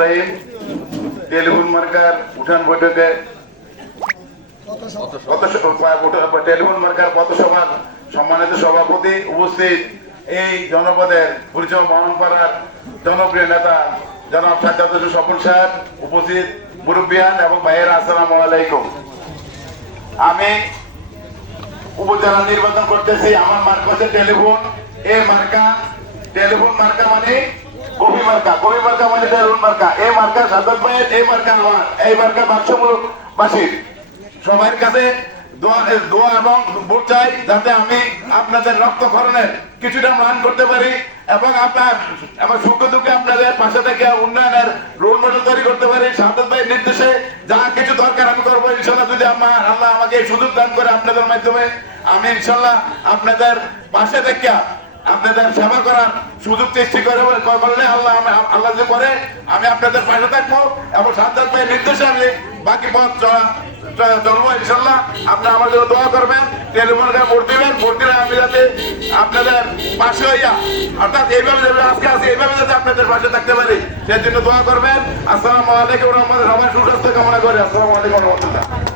রহিম telephone marker উঠান বৈঠকে telephone marker পথসভার সম্মানিত সভাপতি উপস্থিত এই জনপদের পরিচয় মহানপাড়ার জনপ্রিয় নেতা জনাব সাজ্জাদ স্বপন সাহেব উপস্থিত, মুরব্বিয়ান এবং ভাইয়েরা, আসসালামু আলাইকুম। আমি উপজেলা নির্বাচন করতেছি, আমার মার্কা টেলিফোন এ মার্কা টেলিফোন মার্কা মানে কবি মার্কা কবি মার্কা মানে টেলিফোন মার্কা। এই মার্কা সাদত ভাইয়ের, এই মার্কা আমার এই মার্কা বাক্সমূলক বাসীর। সবার কাছে আপনাদের রক্তক্ষরণের কিছুটা মান করতে পারি এবং আপনার সুখ আপনাদের পাশে থেকে করতে পারি। নির্দেশে যা কিছু দরকার আমি করব যদি আল্লাহ আমাকে সুযোগ দান করে আপনাদের মাধ্যমে, আমি ইনশাল্লাহ আপনাদের পাশে থেকে আপনাদের সেবা করার সুযোগ সৃষ্টি করে করলে আল্লাহ আল্লাহ যে করে, আমি আপনাদের পাশে থাকব এবং সাদ্দাত ভাইয়ের নির্দেশে আমি বাকি পথ চলা ইনশাল্লাহ। আপনারা আমার জন্য দোয়া করবেন ভোট ভোট দিলে আমি যাতে আপনাদের পাশে অর্থাৎ এইভাবে আজকে এইভাবে যাতে আপনাদের পাশে থাকতে পারি, সেই জন্য দোয়া করবেন। সুস্বাস্থ্য কামনা করে। আসসালামু আলাইকুম